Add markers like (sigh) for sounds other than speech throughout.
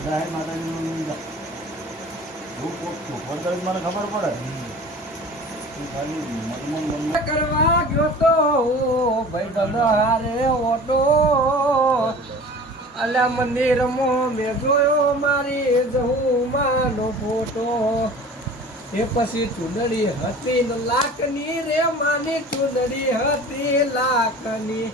અગ્રાહી માતાજીનું હું ફરતા મને ખબર પડે. તું ખાલી મનમાં ને મનમાં કરવા ગયો તો ભાઈ દલહારે ઓટો. અલ્યા મંદિરમાં મેં જોયો મારી માનો ફોટો. એ પછી ચૂંદડી હતી લાકની લાખની રે માની ચૂંદડી હતી લાખની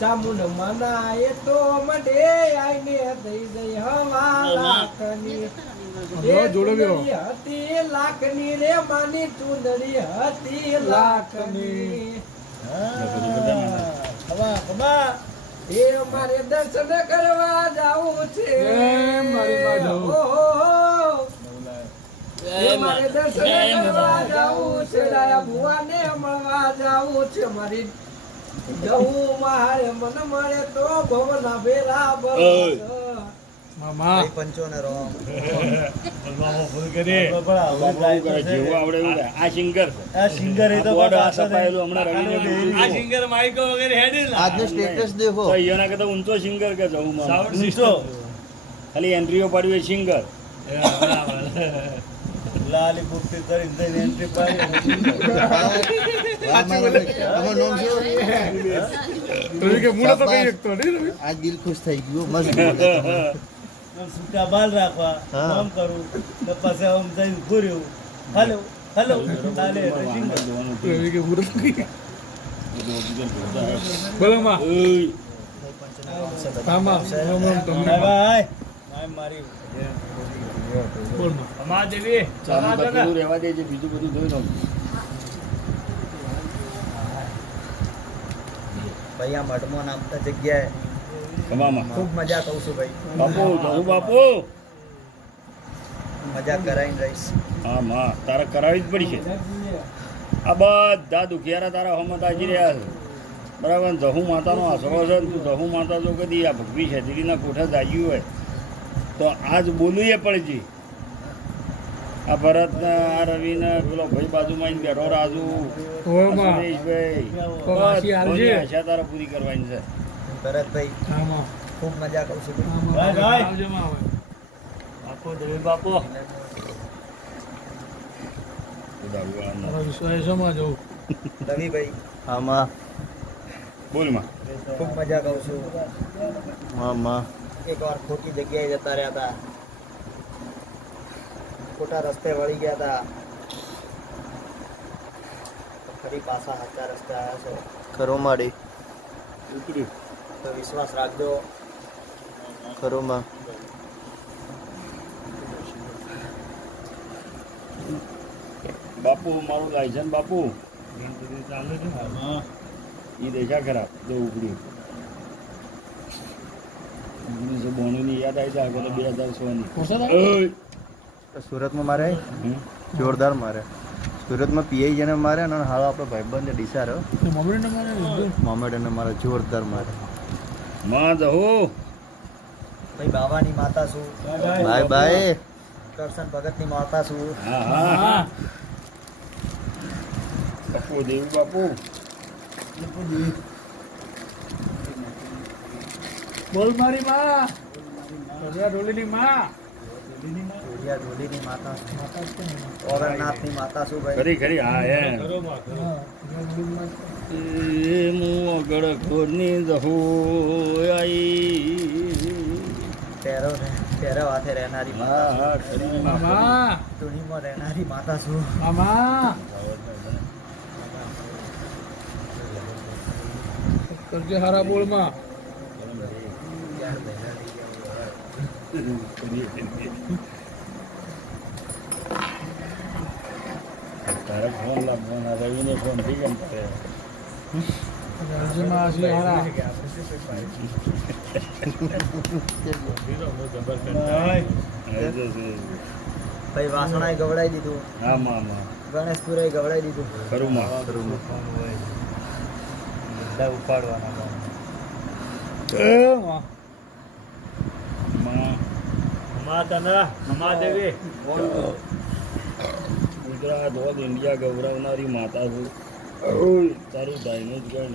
ચામુંડ મનાય તો મડે આઈને દઈ દઈ હવા લાખની હતી લાખની રે માની ચૂંદડી હતી લાખની. હવા હવા એ મારે દર્શન કરવા જાવું છે. એ મારી બાજુ. મારે દર્શન કરવા જાવું છે. ડાયા ભુવાને મળવા જાવું છે. મારી જવું મારે મન મળે તો ભવના ભેરા બરોબર મામા. જેવું આવડે એવું થાય. આ સિંગર. આ સિંગર એ તો આ સપાયેલું હમણાં રવિને નહીં. સિંગર માઇકો વગેરે હેડે આજનો સ્ટેટસ દેખો. તો અહીંયાના કરતા ઊંચો સિંગર કે જવું. સાઉન્ડ. ખાલી એન્ટ્રીઓ પાડવી સિંગર. લાલી કુર્તી કરીને જઈને પાડી. (laughs) આજ દિલ ખુશ થઈ ગયું મસ્ત બાલ રાખવા કામ કરું પછી આમ જઈને. Hello hello. બોલો માં મારી બોલમાં દેવી રહેવા દેજે બીજું બધું જોઈ લો ભાઈ આ મઢમાં નામતા જગ્યાએ ખૂબ મજા કહું છું ભાઈ. બાપુ બાપુ. મજા કરાઈને રહીશ. હા માં તારે કરાવી જ પડી છે. આ બધા દુખિયારા તારા હમત આજી રહ્યા છે. બરાબર જહુ માતાનો આશરો છે તું જહુ માતા જો કદી આ ભગવી છે દીકરીના કોઠા જાગ્યું હોય તો આજ બોલવું એ પડશે આ ભરત આ રવિ ને પેલો ભાઈ બાજુમાં બેઠો રાજુ. માં સુરેશભાઈ. આશા તારા પૂરી કરવાની છે. ભરતભાઈ ખૂબ મજા કરું છું. માં બાપો દેવી બાપો. તારા વિશ્વાસમાં રવિભાઈ બોલમાં. ખૂબ મજા કહું છું. મામા એકવાર ખોટી જગ્યાએ જતા રહ્યા હતા. ખોટા રસ્તે વળી ગયા હતા. ફરી પાછા સાચા રસ્તે આવ્યા છો. ખરો માડી. ઉતરી તો વિશ્વાસ રાખજો. ખરો માં બાપુ મારું લાયસન્સ બાપુ. એ દેશા ખરાબ જો ઉપડ્યું ઓગણીસો બોણુંની યાદ આવી જાય આગળ બે હજાર સોની. ઓય! સુરતમાં મારે જોરદાર મારે. સુરતમાં પીઆઈ જેને મારે અને હાલ આપણો ભાઈબંધ ડિસારો મોમેડને ને મારે જોરદાર મારે. માં જહો. ભાઈ બાવાની માતા છું. બાય બાય કરશન ભગતની માતા છું. હા હા. હા. બાપુ દેવી બાપુ. બોલ મારી માં. ઢોલીની માં. જોડિયા જોડીની માતા છું. ઓરણનાથની માતા શું ભાઈ? ખરી ખરી હા એ હા રજા ઢોલીની માં એ હું આગળ ખોરની દહો આઈ પહેરો પહેરો હાથે રહેનારી હા માતા માં મામા! ટોળીમાં રહેનારી માતા છું મામા! કરજે હારા બોલમાં તારે ફોન રવિને ફોન થઈ કેમ કરે કરજે માં હસી હારા. ભાઈ વાસણાએ ગવડાવી દીધું. હા માં ગણેશપુરાએ ગવડાવી દીધું. ખરું માં બધા ઉપાડવાના એ માં. માં. મા કના મા દેવી. ગુજરાત ઓલ ઇન્ડિયા ગૌરવનારી માતા છું તારું ડાયનો જ ગણ.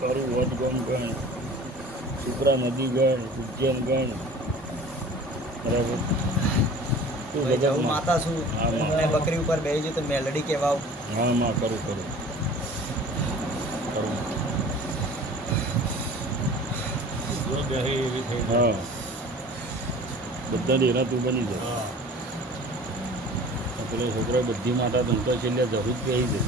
તારું વટગણ ગણ. સુપરા નદી ગણ ઉજ્જૈન ગણ. બરાબર? તું ભાઈ હું માતા છું. અને બકરી ઉપર બેસી જઈએ તો મેલડી કહેવાવ. હા માં કરું કરું. હા. બધા ડેરા તું બની જાય પેલો છોકરો બધી માતા ધંધો છે એટલે જરૂર કહી દે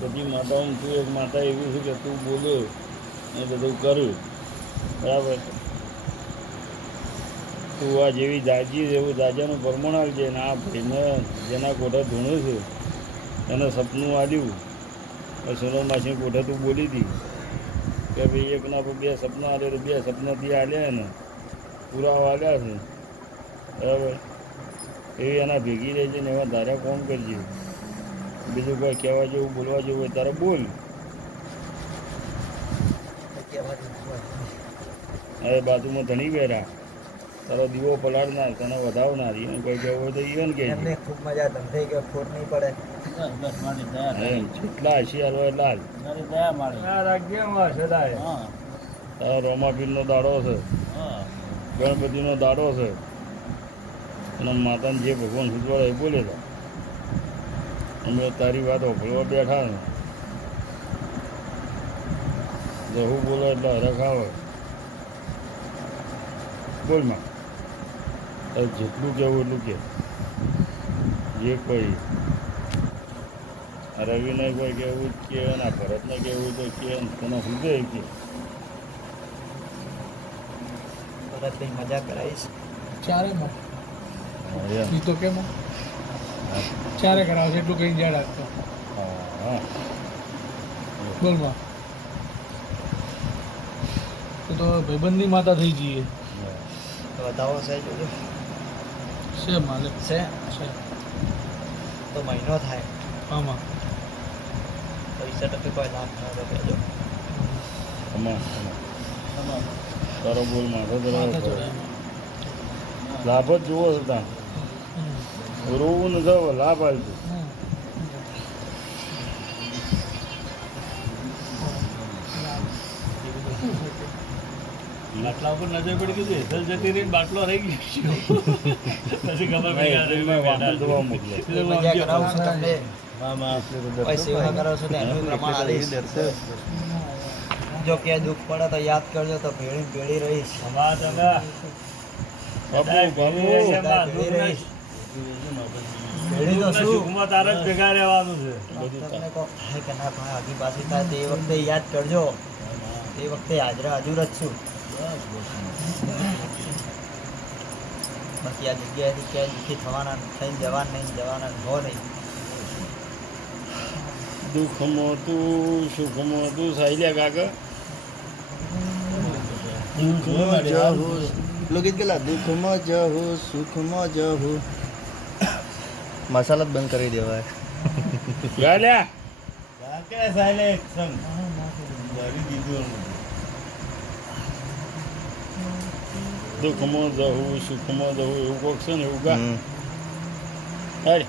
બધી માતાઓ તું એક માતા એવી છે કે તું બોલ્યો એ બધું કર્યું બરાબર. તું આ જેવી દાજી એવું દાજાનું પ્રમાણ આવજે ને આ ભાઈને જેના કોઠે ધૂણું છે એને સપનું આવ્યું સોનો માસી કોઠે તું બોલી હતી કે ભાઈ એકના પર બે સપના આલે તો બે સપનાથી આલ્યા ને. પુરાવા આલ્યા છે. બરાબર. એવી એના ભેગી રહેજે ને એવા ધારા કોણ કરજે? બીજું કોઈ કહેવા જેવું બોલવા જેવું હોય તારે બોલ. હવે બાજુમાં ધણી બેરા તારો દીવો પલાળનાર તને વધાવનાર એને કોઈ કહેવું હોય તો ઈવન કે એમને ખૂબ મજા તમને કે ખોટ નહીં પડે. જેટલા હશિયાર હોય એટલા જ. મારી દયા મારે. આ રાજ્યમાં સદાય હા. તારો રોમાપીરનો દાડો છે. હા. ગણપતિનો દાડો છે. અને માતાને જે ભગવાન સુધવાડે એ બોલે તા અમે તારી વાત ઓફળવા બેઠા ને જહુ બોલે એટલે હરખ આવે. બોલમાં. તારે જેટલું કહેવું એટલું કે જે કોઈ રવિને કોઈ કહેવું જ કે અને ભરતને કહેવું તો કે તને સુધે કે. કંઈ મજા કરાવીશ. ચારે. ઈ તો કેમ ચારે કરાવશે એટલું કઈ જાય રાખતો. હા હા. બોલ તો તો ભાઈબંધની માતા થઈ જઈએ. તો વધાવો છે જોજો છે માલિક છે છે. તો મહિનો થાય. આમાં. પૈસા ટકે કોઈ લાભ ન હોય જો આમાં આમાં. તારો બોલ માથે માથા લાભ જ જુઓ હતા રોવું ન જાવ લાભ આવજો બાટલા ઉપર નજર પડી ગઈ હેસલ જતી રહી બાટલો રહી ગયો. પછી ખબર વાહન ધોવા મોકલે જો કે દુઃખ પડે તો યાદ કરજો તો ભેળી ભેળી રહીશ. તો શું? ભેગા રહેવાનું છે. તમને કોક થાય કે ના ભાઈ આગી પાછી થાય તે વખતે યાદ કરજો. તે વખતે હાજર હાજર જ છું. બાકી આ જગ્યાએથી ક્યાંય દુઃખી થવાના થઈને જવાના નહીં જવાના હો નહીં દુઃખમાં તું સુખમાં તું સાઈલ્યા કાકા. દુઃખમાં જહું લોગીત ગયેલા દુઃખમાં જહું સુખમાં જહું મસાલા જ બંધ કરી દેવાય. ગાલ્યા? કે સાયલે સંગ. દીધું દુઃખમાં જવું સુખમાં જવું એવું કોક છે ને એવું ગા. અરે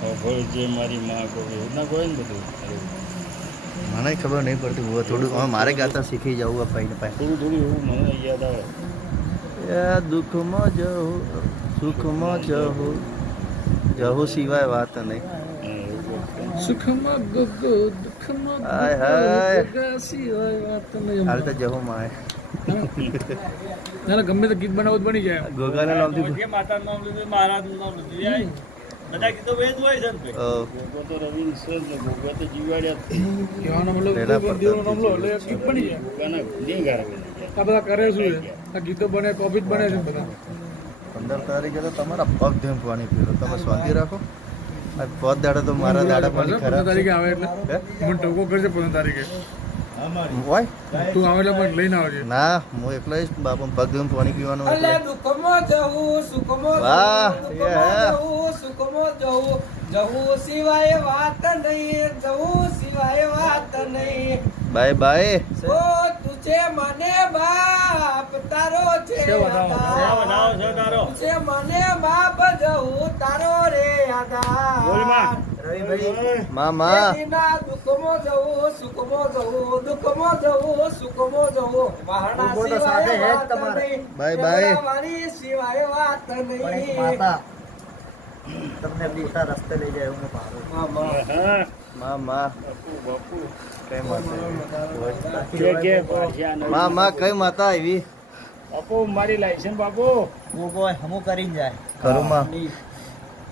હવે જે મારી માં કહું એવું ના કહે ને બધું. અરે, મને ખબર નહીં પડતી હું થોડું હવે મારે ગાતા શીખી જવું આ ભાઈને પાસે થોડું થોડું એવું મને યાદ આવે. એ દુઃખમાં જહું સુખમાં જહું જહુ સિવાય વાત નહીં. કોક સુખમાં ગગો હાય હાય. હાલ તો જહું માય ના ગમે તે ગીત બનાવવું બની જાય ગોગાના નામથી માતાનું નામ લીધું મહારાજનું નામ લીધું બધા ગીતો બે હોય છે ને ગોગો તો રવિન છે જ ને ગોગો તો જીવાડ્યા. કહેવાનો મતલબ દેવનો નામ લો એટલે ગીત બની જાય ગોગાના આ બધા કરે શું આ ગીતો બને કોપી જ બને છે બધા પંદર તારીખે તો તમારા પગ ધેમવાની પીરો તમે શાંતિ રાખો પદ દાડા તો મારા દાડા પણ ખરાબ તારીખે આવે એટલે? હું મને ટોકો કરજે પંદર તારીખે. હોય? તું આવે એટલે પણ લઈને આવજે. ના હું એકલો જ બાપા પગ ધોઈને પાણી પીવાનું એટલે દુઃખમાં જવું સુખમાં વાહ, સુખમાં જવું. જવું સિવાય વાત નહીં જવું સિવાય વાત નહીં. બાય બાય ઓ તુજે મને બાપ તારો છે આધાર. તારો. તુજે મને બાપ જવું તારો રે દાદા બોલમાં. રવિભાઈ માં માં એના દુઃખમાં જવું સુખમાં જવું દુઃખમાં જવું સુખમાં જવું મહાણા ઊભો તો સાથે સિવાય વાત નહીં. Bye bye. વાણી સિવાય વાત નહીં માતા તમને બીજા રસ્તે લઈ જાય એવું હું મારું મામા. હા માં માં બાપુ બાપુ કઈ માં માં કઈ માતા આવી? બાપુ મારી લાયસન્સ બાપુ. ગોગો હમું કરીને જાય. માં.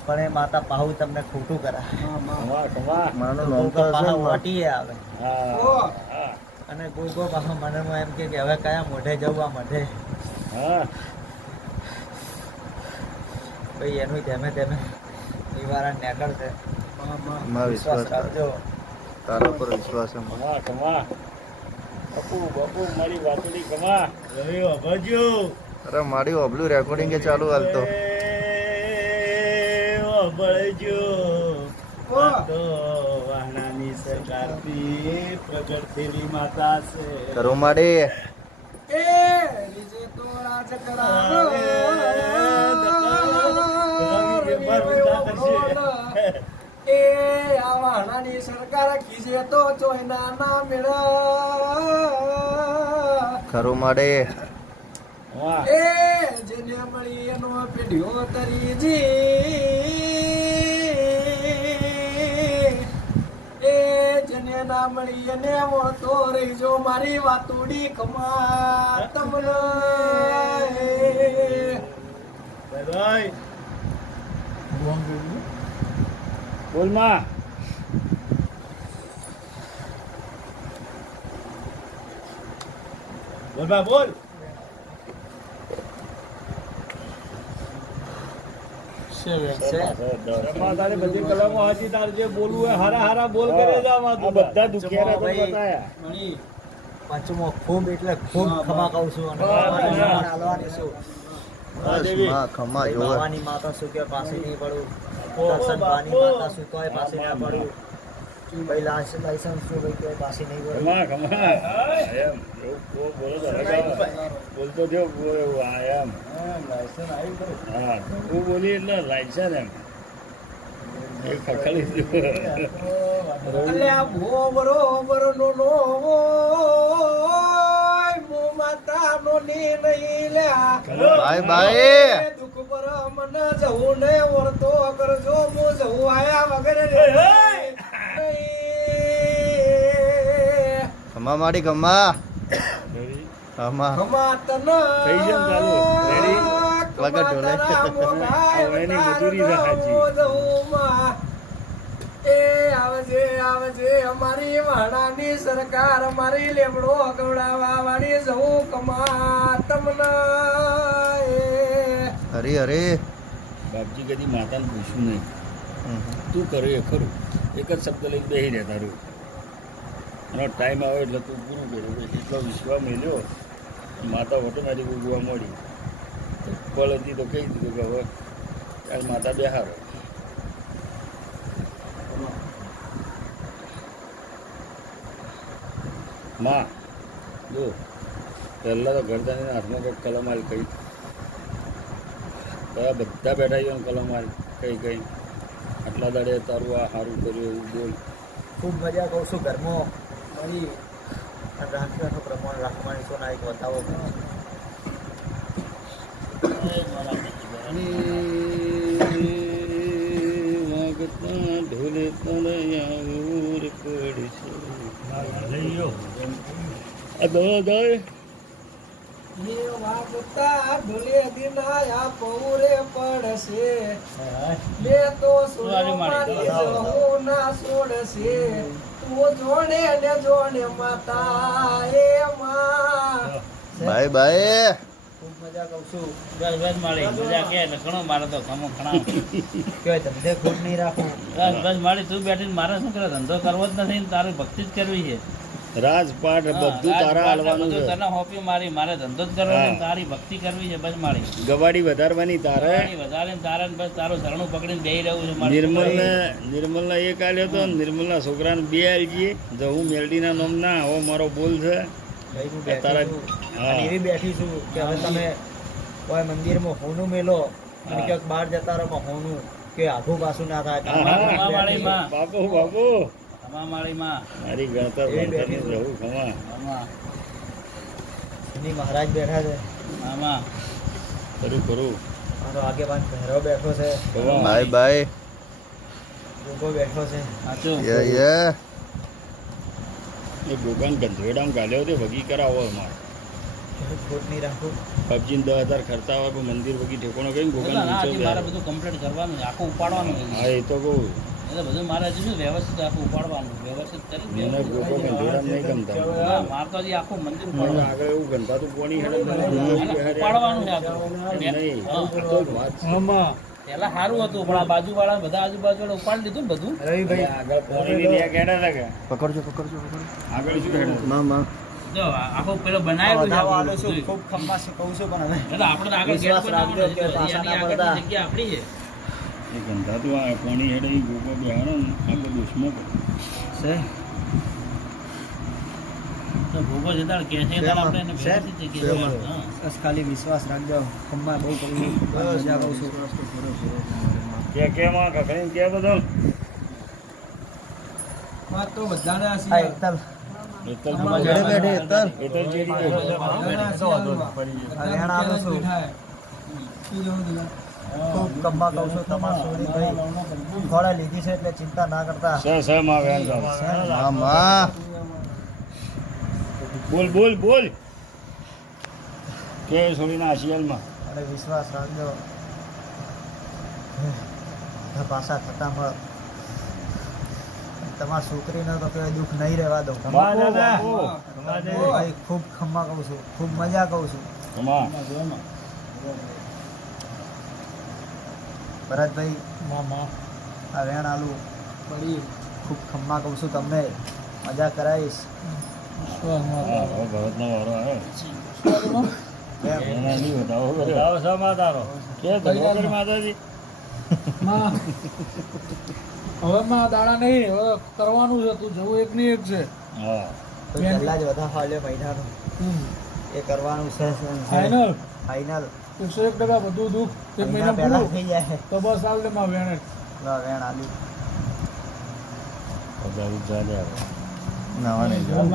પણ એ માતા પાહુ તમને ખોટું કરા. મામા. કમા કમા માનું નામ તો આવે. અને ગોગો પાહો એમ કે કે હવે કયા મોઢે જવું આ મોઢે. ભાઈ એનું ધેમે ધેમે નિવારણ નીકળશે. વિશ્વાસ વિશ્વાસ રાખજો. તારા પર વિશ્વાસ એમ. કમા કમા. બાપુ બાપુ મારી વાતડી કમા. રવિ અભજો અરે મારી ઓબલું રેકોર્ડિંગ કે ચાલુ હાલતો અભળજો વાહનાની સરકારથી પ્રગટ થયેલી માતા છે. ખરું માડી એ રીજે તો રાજ કરાવો. એ આ વાહણાની સરકાર ખીજે તો ચોયના ના મેળ. ખરું મળે. એ જેને મળી એનો પેઢીઓ તરીજી એ જેને ના મળી એને વળતો રહીજો મારી વાતુડી કમા તમને. ભાઈ. બોલમાં બોલ. માં બોલ તારે બધી કલમો હાજી તારે જે બોલવું હોય હારા હારા બોલ કરે જા માં બધા દુખિયારા બતાયા. ખૂબ એટલે ખૂબ ખમા કહું છું ખમા માતા શું કે પાસે નહીં પડું. દર્શન પાણી માતા શું પાસે ના પડ્યું ભાઈ લાયસન્સ લાયસન્સ શું ભાઈ તોય પાછી નહીં પડું ખમા ખમા એમ. એવું બહુ બોલો તો હરગાવ. બોલતો થયો એમ. હા તું બોલી એટલે લાયસન્સ એમ. બાય બાય પર મન જવું ને વર્તો કરજો મુ જવું આયા વગર ખમા માડી ખમા. ખમા. ખમા તન. થઈ ગયું ચાલુ? Ready? વગર ઢોલે. (laughs) એની મજૂરી છે એ આવજે આવજે અમારી વાડાની સરકાર અમારી લેબડો ગવડાવા વાળી જવું કમા તમને. હરી હરી બાપજી કદી માતાને પૂછ્યું નહીં. તું કરે એ ખરું. એક જ શબ્દ લઈને બેસી રહેતા રહ્યું. એનો ટાઈમ આવે એટલે તું પૂરું કર્યું એટલો વિશ્વાસ મેળ્યો માતા ઓટોમેટિક ઉગવા મળી. કોલ હતી તો કહી દીધું કે હવે ત્યારે માતા બેહારો માં જો પહેલાં તો ઘરદાની હાથમાં કંઈક કલમ હાલ કઈ બધા બધા બેઠા છે કલમ હાલ કઈ કઈ. આટલા દાડે તારું આ સારું કર્યું એવું બોલ. ખૂબ મજા કહું છું ઘરમાં. મારી અને પ્રમાણ રાખવાની સોના એક બતાવો વાગતા ઢોલે તનયા ઉર પડશે આ દવા દાય વાગતા ઢોલે દિનાયા પૌરે પડશે. લે તો સુનો મારી જહું ના છોડશે. તું જોડે ને જોડે માતા એ માં બાય બાય. ખૂબ મજા કહું છું. બસ બસ માળી. મજા કે ઘણો મારે તો ખમો ખણા કે ધંધે ખોટ નહીં રાખું. બસ બસ માળી. તું બેઠીને મારે શું કરે? ધંધો કરવો જ નથી તારી ભક્તિ જ કરવી છે. રાજપાટ બધું તારા હાલવાનું છે. તને હોપ્યું મારી મારે ધંધો જ કરવો છે તારી ભક્તિ કરવી છે બસ મારી. ગવાડી વધારવાની તારે. વધારે ને તારે ને બસ તારું શરણું પકડીને બેહી રહ્યું છે નિર્મલ ને નિર્મલ ને એક આલ્યો તો છોકરા છોકરાને બે આલજીએ જો હું મેલડીના નામ ના હો મારો બોલ છે. તારા- બેઠી છું. એવી બેઠી છું કે હવે તમે કોઈ મંદિરમાં હોનું મેલો અને. ક્યાંક બહાર જતા રહો હોનું કે આઘું પાછું ના થાય. બાપુ બાપુ. મારી ખમા. મહારાજ બેઠા છે. મામા. કરું કરું મારો આગેવાન પહેરો બેઠો છે. Bye bye. ગોગો બેઠો છે. સાચું. યે યે. એ ગોગાન ગંધવેડામ ગાલ્યો તે વગી કરાવો અમાર. ખોટ નહીં રાખું. પબજી દસ હજાર ખર્ચા હોય મંદિર વગી ઠેકોણો કઈ ગોગાન મારે બધું કમ્પ્લીટ કરવાનું આખું ઉપાડવાનું છે. હા એ તો કહું. એટલે બધું મારે હજી શું વ્યવસ્થિત આખું ઉપાડવાનું વ્યવસ્થિત કરી મને દેવાનું. ગોગો ગંધવેડામ નહીં ગમતા. ના, મારે તો હજી આખું મંદિર ઉપાડવાનું. આગળ એવું ગંધાતું પોણી ઉપાડવાનું છે. પહેલા સારું હતું પણ આ બાજુવાળા બધા આજુબાજુ વાળા ઉપાડી લીધું બધું. રવિભાઈ આગળ પકડજો પકડજો પકડજો. આગળ શું હેડે? માં માં જો આ- આખું પેલો બનાવ્યો છે. ખૂબ ખમ્મા છે કહું છું પણ હવે. આપણે તો આગળ. જગ્યા આપણી છે. એ ગંધાતું આ પાણી હેડે એ ગોગો બેહાડો ને આગળ દુશ્મન છે? આપણે ખાલી વિશ્વાસ રાખજો ખમ્મા બહુ કે કે બધું વાત તો બધાને એકદમ બેઠે. હરિયાણા આવું છું. ખૂબ ખમ્મા કહું છું તમારા સોરીભાઈ થોડા લીધી છે એટલે ચિંતા ના કરતા. બોલ બોલ બોલ. કે છોડીના આશિયાલમાં? અને વિશ્વાસ રાખજો. બધા પાછા થતા મળે. તમારા છોકરીને તો કોઈ દુઃખ નહીં રહેવા બાપુ. ભાઈ ખૂબ ખમ્મા કહું છું. ખૂબ મજા કહું છું. કમા. મામા આ વેણ આલુ પડી. ખૂબ ખમ્મા કહું છું તમને મજા કરાવીશ. હા, હવે માં હવે માં દાડા નહીં હવે કરવાનું છે તું જવું એક ની એક છે. હા. તો પહેલા જ વધારે મહિનાનું. એ કરવાનું છે. ફાઈનલ ફાઇનલ એકસો એક ટકા બધું દુઃખ એક મહિના પૂરું. થઈ જાય. તો બસ હાલ ને માં વેણ વેણ આલી. પગારી ચાલે હવે. નાવા નહીં જવું.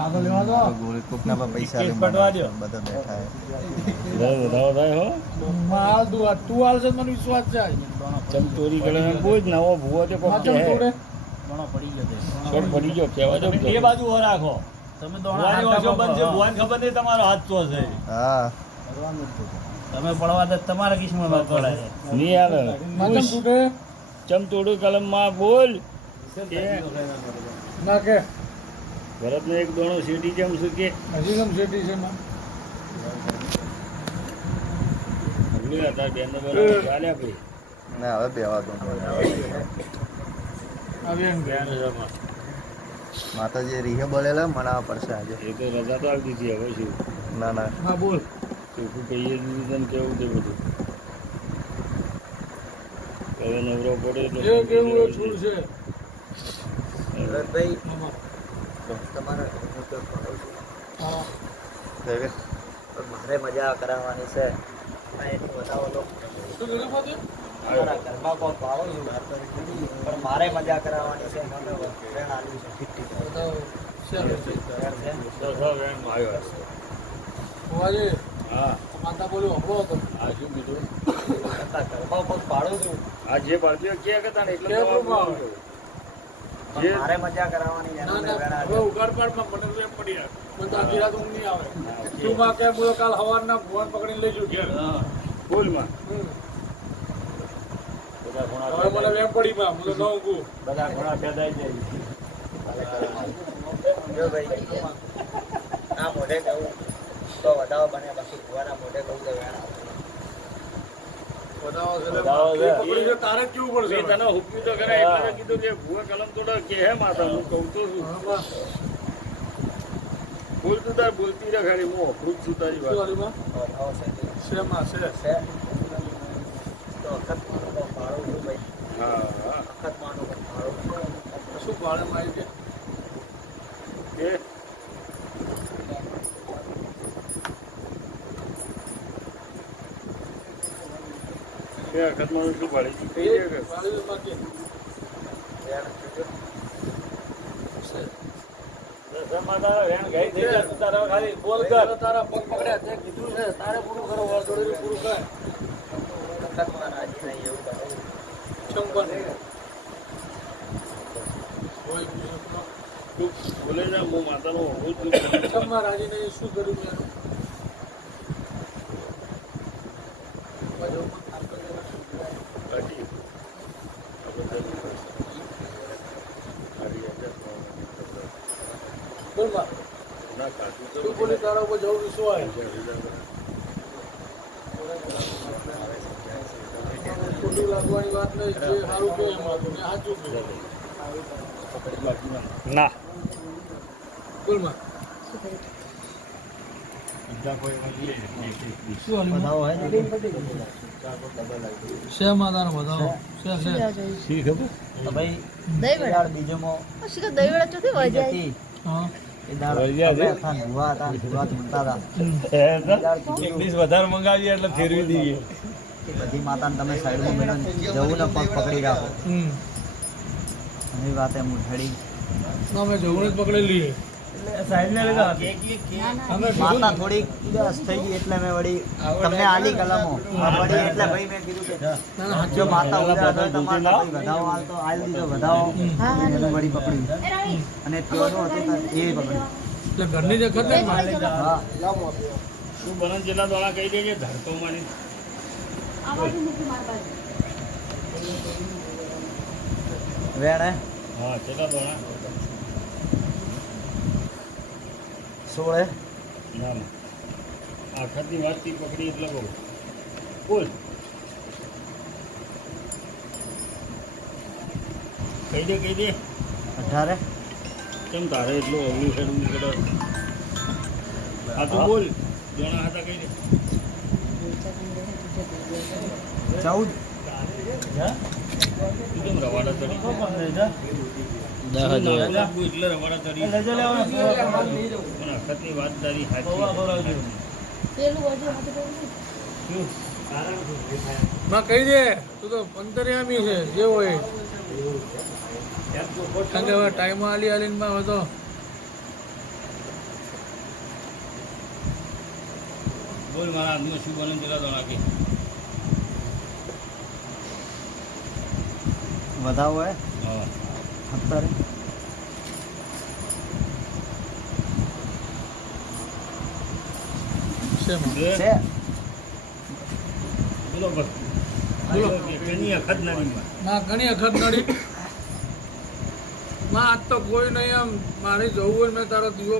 આગળ લેવા દો. ગોળી કોકના પર પૈસા લે પટવા દ્યો. બધા બેઠા હે. વધાવો થાય હો. માં હાલ તું આ- તું હાલ છે મને વિશ્વાસ છે. આજ. ચમ ચોરી કરે એમ બોલ નવો ભૂવો તે કોકમાં કહે. ચમ જોડે ઘણો પડી ગયો પડી ગયો કહેવા દો એ બાજુ રાખો. તમે તો હા. તમે પડવા દે તમારા કિસ્મતમાં પડાય નહીં આવે. માં ચમ તોડું કલમમાં બોલ. કે ના કે. ભરતને એક દોણો શેટી જેમ શું કે? હજી કેમ શેટી છે માં. ના હવે બેવા દો. આ વેણ માતાજી રીહે બોલેલા મનાવા પડશે આજે. એ તો રજા તો આવી દીધી હવે શું? ના ના. હા બોલ. ચોખ્ખું કહીએ દીધું તને કેવું છે બધું? હવે નવરો પડે એટલે કેવું છૂટ છે? ભરતભાઈ તમારે તો મારે મજા કરાવવાની છે. આ એનું વધાવો લો શું કીધું બધું મારા ઘરમાં ભાવો છું મારે મજા કરાવવાની છે વેણ આલ્યું છે. હા. માતા બોલ્યું હંભળો હતો. આ શું કીધું? પાડું છું. આ જે ભારતીયો કે કરતા ને એટલે મારે મજા કરાવવાની પડી મને આખી રાત ઊંઘ નહીં આવે તું માં કે બોલો કાલ સવારના ભુવન પકડીને લઈ ઘેર. બોલમાં હમ. બધા ઘોડા હવે મને એમ પડી માં મને બધા ઘોડા ફેદાઈ જાય જો ભાઈ આ મોઢે કહું તો વધાવો બને બાકી ભુવાના મોઢે કહું તો વેણ તારે કેવું પડશે? તને હુક્યું તો ખરા એટલે કીધું કે ભૂવા કલમ તોડો કે હે માતા હું કહું તો છું. બોલતું તાર બોલતી રહે ખાલી હું અફરૂજ છું તારી વાત. છે. શેમાં? છે છે તો અખતમાનું ભાડું છું ભાઈ. હા અખતમાનું ભાડું છે શું ભાડેમાં આવી છે? કે તે વખતમાં શું પાડી એ બાકી. દસમમાં તારા વેણ ગઈ થઈ જાય, ખાલી બોલ કર. તારા પગ પકડ્યા. તે કીધું છે તારે પૂરું કરો પૂરું કર. તું બોલે જા હું માતાનો હોવું છું ચંપા રાજી શું કર્યું બોલમાં. ના કાઢું તો તું તારા ઉપર જવું શું હજાર દિવસ વધારે મંગાવીએ એટલે ફેરવી દઈએ. બધી માતાને તમે સાઈડમાં મેળો જવું ને પગ પકડી રાખો. એવી વાત એમ ઉઠાડી અમે જવું જ પકડી માતા થોડીક ઉદાસ થઈ ગઈ એટલે મેં વળી તમને આલી કલમો. વળી એટલે ભાઈ મેં કીધું કે ના ના જો માતા ઉદાસ હોય તો માતા ભાઈ વધાવો હાલ તો હાલ દીધો વધાવો. એને વળી પકડ્યું અને ત્યોનું હતું એ પકડી. એટલે ઘરની દેખત ને હા. શું બનન જેટલા દોડા કહી દેજે ધરતો મારી વેણ. હે હા કેટલા દોડા સોળ? હે ના. ના આખતની વાતથી પકડી એટલે બહુ બોલ. કહી દે કહી દે. અઢારે? કેમ તારે એટલું અવળું છે કરે તું બોલ. દોણા હતા કહી દે. ચૌદ? તું કેમ રવાડા ચડી કહી દે તું તો અંતર્યામી છે જે હોય. કારણ કે હવે ટાઈમ આલી આલીને માં હવે બોલ મારા હાથમાં શું બને ચલા તો નાખી. વધાવો હે? હા. અખત ના ઘણી વખત નડી. માં આજ તો કોઈ નહીં એમ મારે જવું હોય મેં તારો દીવો